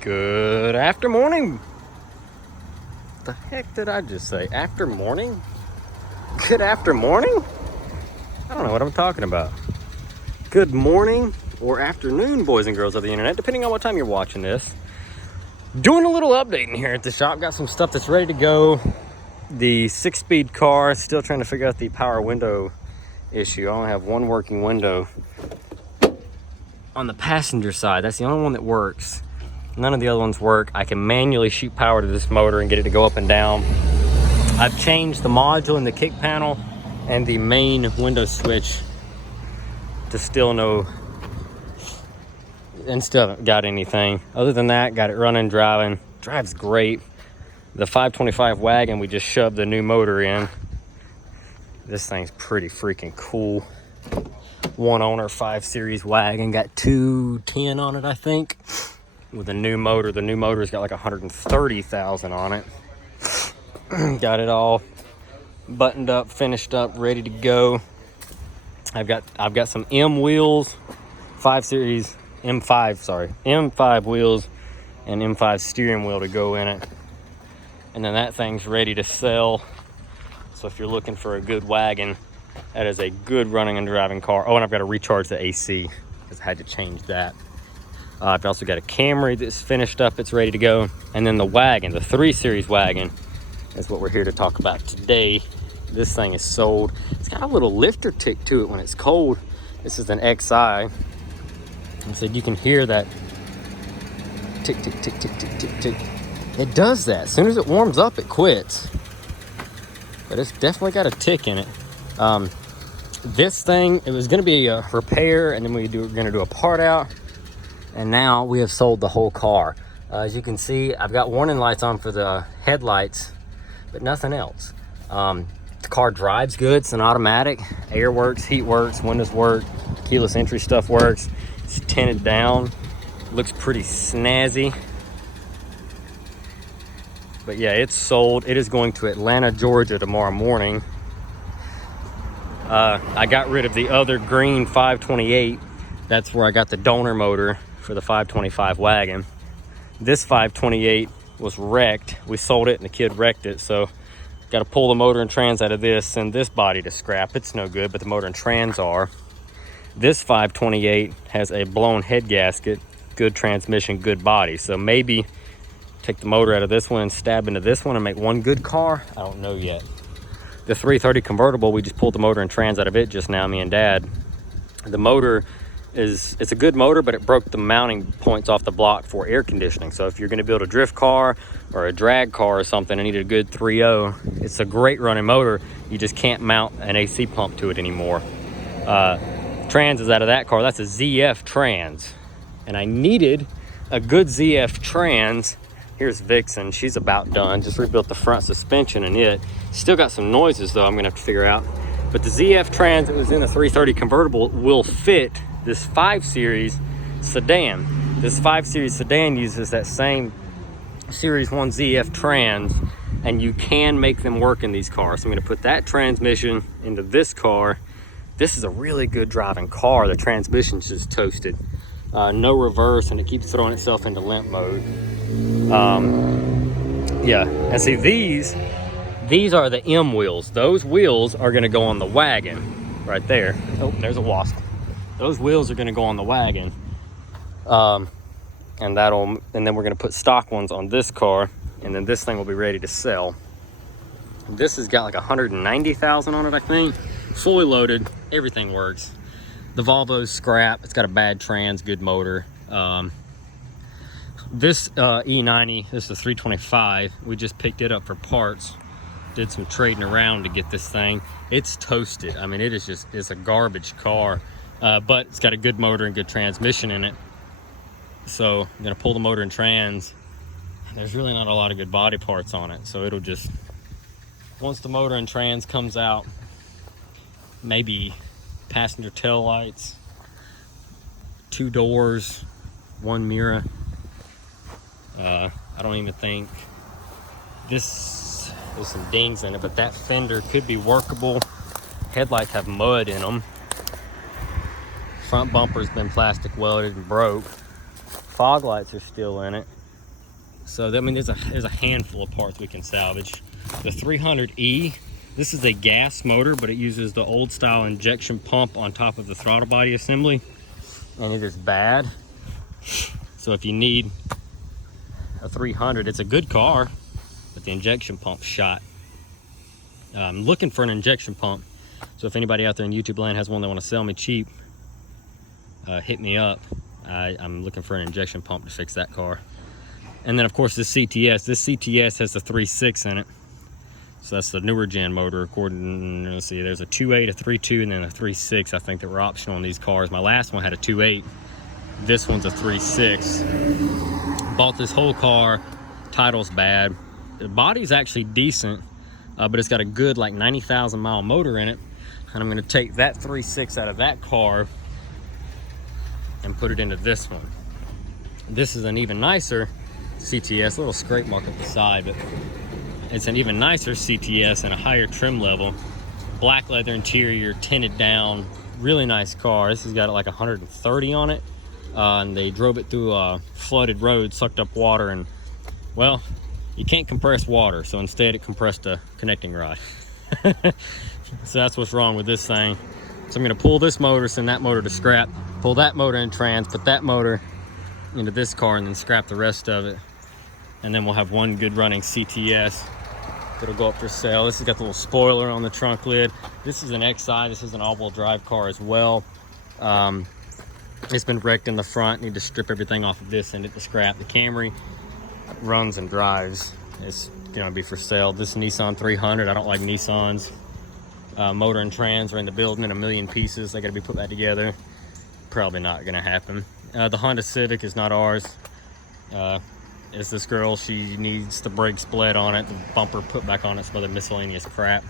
Good after morning. The heck did I just say? After morning? Good after morning? I don't know what I'm talking about. Good morning or afternoon, boys and girls of the internet, depending on what time you're watching this. Doing a little updating here at the shop. Got some stuff that's ready to go. The 6-speed car, still trying to figure out the power window issue. I only have one working window on the passenger side. That's the only one that works. None of the other ones work. I can manually shoot power to this motor and get it to go up and down. I've changed the module in the kick panel and the main window switch to still no, and still haven't got anything. Other than that, got it running, driving. Drives great. The 525 Wagon, we just shoved the new motor in. This thing's pretty freaking cool. One owner 5 Series Wagon, got 210 on it, I think. With a new motor. The new motor's got like 130,000 on it. Got it all buttoned up, finished up, ready to go. I've got some M wheels, 5 Series M5 wheels and M5 steering wheel to go in it. And then that thing's ready to sell. So if you're looking for a good wagon, that is a good running and driving car. Oh, and I've got to recharge the AC because I had to change that. I've also got a Camry that's finished up. It's ready to go. And then the wagon, the 3 Series Wagon, is what we're here to talk about today. This thing is sold. It's got a little lifter tick to it when it's cold. This is an XI. And so you can hear that tick, tick, tick, tick, tick, tick, tick. It does that. As soon as it warms up, it quits. But it's definitely got a tick in it. This thing, it was going to be a repair, and then we're going to do a part out. And now we have sold the whole car. As you can see, I've got warning lights on for the headlights, but nothing else. The car drives good. It's an automatic. Air works, heat works, windows work, keyless entry stuff works. It's tinted down. Looks pretty snazzy. But yeah, it's sold. It is going to Atlanta, Georgia tomorrow morning. I got rid of the other green 528. That's where I got the donor motor for the 525 Wagon. This 528 was wrecked. We sold it and the kid wrecked it, so got to pull the motor and trans out of this, send this body to scrap. It's no good, but the motor and trans are. This 528 has a blown head gasket, good transmission, good body. So maybe take the motor out of this one and stab into this one and make one good car. I don't know yet. The 330 convertible, we just pulled the motor and trans out of it just now, me and Dad. The motor it's a good motor, but it broke the mounting points off the block for air conditioning. So if you're going to build a drift car or a drag car or something and need a good 3.0, it's a great running motor. You just can't mount an AC pump to it anymore. Trans is out of that car. That's a ZF trans, and I needed a good ZF trans. Here's Vixen. She's about done. Just rebuilt the front suspension and it. Still got some noises though I'm going to have to figure out. But the ZF trans that was in the 330 convertible will fit this 5 Series sedan. This 5 Series sedan uses that same Series 1 ZF trans, and you can make them work in these cars. So I'm going to put that transmission into this car. This is a really good driving car. The transmission's just toasted. No reverse, and it keeps throwing itself into limp mode. Yeah, and see these are the M wheels. Those wheels are going to go on the wagon right there. Oh, there's a wasp. Those wheels are going to go on the wagon. And then we're going to put stock ones on this car, and then this thing will be ready to sell. This has got like 190,000 on it, I think. Fully loaded, everything works. The Volvo's scrap. It's got a bad trans, good motor. This E90, this is a 325. We just picked it up for parts. Did some trading around to get this thing. It's toasted. I mean, it's a garbage car, but it's got a good motor and good transmission in it. So I'm gonna pull the motor and trans. There's really not a lot of good body parts on it, so it'll just, once the motor and trans comes out, maybe passenger tail lights, 2 doors, 1 mirror. I don't even think there's some dings in it, but that fender could be workable. Headlights have mud in them. Front bumper's been plastic welded and broke. Fog lights are still in it. So I mean, there's a handful of parts we can salvage. The 300E, this is a gas motor, but it uses the old style injection pump on top of the throttle body assembly, and it is bad. So if you need a 300, it's a good car, but the injection pump shot. I'm looking for an injection pump, so if anybody out there in YouTube land has one that want to sell me cheap, hit me up. I'm looking for an injection pump to fix that car. And then of course this CTS. This CTS has the 3.6 in it, so that's the newer gen motor. According, let's see, there's a 2.8, a 3.2, and then a 3.6. I think that were optional on these cars. My last one had a 2.8. This one's a 3.6. Bought this whole car. Title's bad. The body's actually decent, but it's got a good like 90,000 mile motor in it. And I'm going to take that 3.6 out of that car and put it into this one. This is an even nicer CTS, a little scrape mark at the side, but it's an even nicer CTS and a higher trim level. Black leather interior, tinted down, really nice car. This has got like 130 on it, and they drove it through a flooded road, sucked up water, and well, you can't compress water, so instead it compressed a connecting rod. So that's what's wrong with this thing. So I'm gonna pull this motor, send that motor to scrap, pull that motor in trans, put that motor into this car, and then scrap the rest of it. And then we'll have one good running CTS that'll go up for sale. This has got the little spoiler on the trunk lid. This is an XI. This is an all-wheel drive car as well. It's been wrecked in the front. Need to strip everything off of this, send it to scrap. The Camry runs and drives. It's gonna be for sale. This Nissan 300. I don't like Nissans. Motor and trans are in the building in a million pieces. They gotta be put back together. Probably not gonna happen. The Honda Civic is not ours. It's this girl. She needs the brake split on it, the bumper put back on it, some other miscellaneous crap.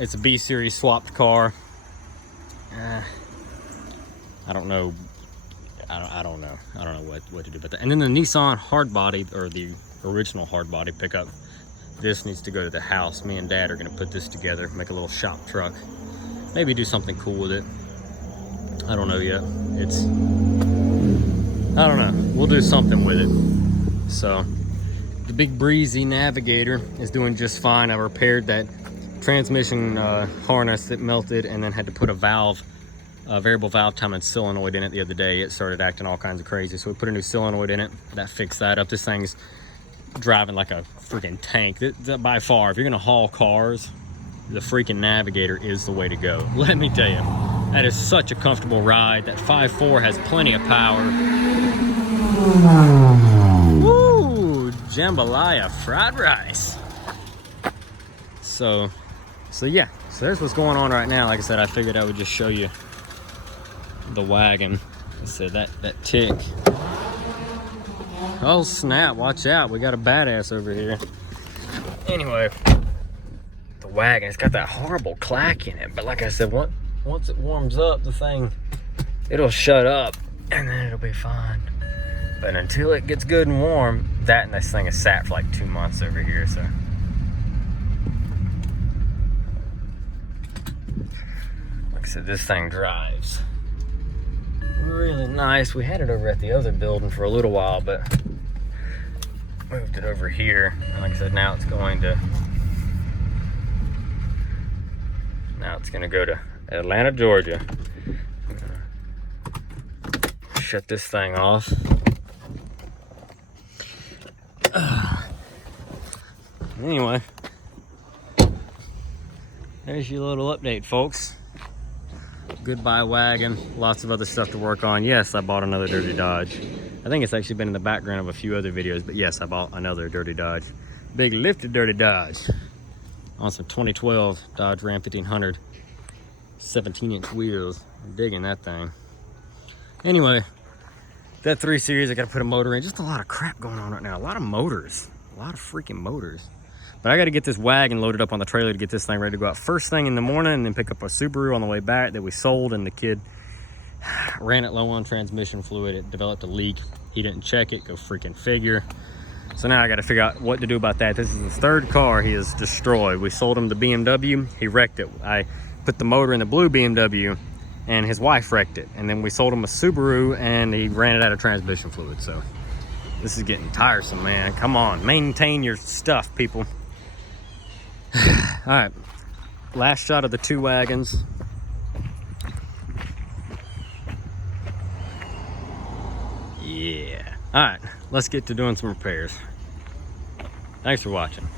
It's a B series swapped car. I don't know. I don't know what to do about that. And then the Nissan hardbody, or the original hardbody pickup, this needs to go to the house. Me and Dad are gonna put this together, make a little shop truck, maybe do something cool with it. I don't know yet. I don't know. We'll do something with it. So the big breezy Navigator is doing just fine. I repaired that transmission harness that melted, and then had to put a valve, variable valve timing solenoid in it the other day. It started acting all kinds of crazy, so we put a new solenoid in it. That fixed that up. This thing's driving like a freaking tank. By far, if you're gonna haul cars, the freaking Navigator is the way to go. Let me tell you, that is such a comfortable ride. That 5.4 has plenty of power. Woo! Jambalaya fried rice. So yeah, so there's what's going on right now. Like I said, I figured I would just show you the wagon. I said that tick. Oh snap, watch out, we got a badass over here. Anyway, the wagon, it's got that horrible clack in it, but like I said, once it warms up, the thing, it'll shut up, and then it'll be fine. But until it gets good and warm, that and this thing has sat for like 2 months over here, so. Like I said, this thing drives really nice. We had it over at the other building for a little while, but moved it over here. And like I said, now it's going to go to Atlanta, Georgia. Shut this thing off. Anyway, there's your little update, folks. Goodbye wagon. Lots of other stuff to work on. Yes, I bought another Dirty Dodge. I think it's actually been in the background of a few other videos, but yes, I bought another Dirty Dodge. Big lifted Dirty Dodge on some 2012 Dodge Ram 1500 17-inch wheels. I'm digging that thing. Anyway, that 3 Series, I gotta put a motor in. Just a lot of crap going on right now. A lot of motors. A lot of freaking motors. But I gotta get this wagon loaded up on the trailer to get this thing ready to go out first thing in the morning, and then pick up a Subaru on the way back that we sold, and the kid ran it low on transmission fluid. It developed a leak. He didn't check it. Go freaking figure. So now I gotta figure out what to do about that. This is his 3rd car he has destroyed. We sold him the BMW. He wrecked it. I put the motor in the blue BMW, and his wife wrecked it. And then we sold him a Subaru, and he ran it out of transmission fluid. So This is getting tiresome, man. Come on, maintain your stuff, people. All right, last shot of the 2 wagons. Yeah. All right, let's get to doing some repairs. Thanks for watching.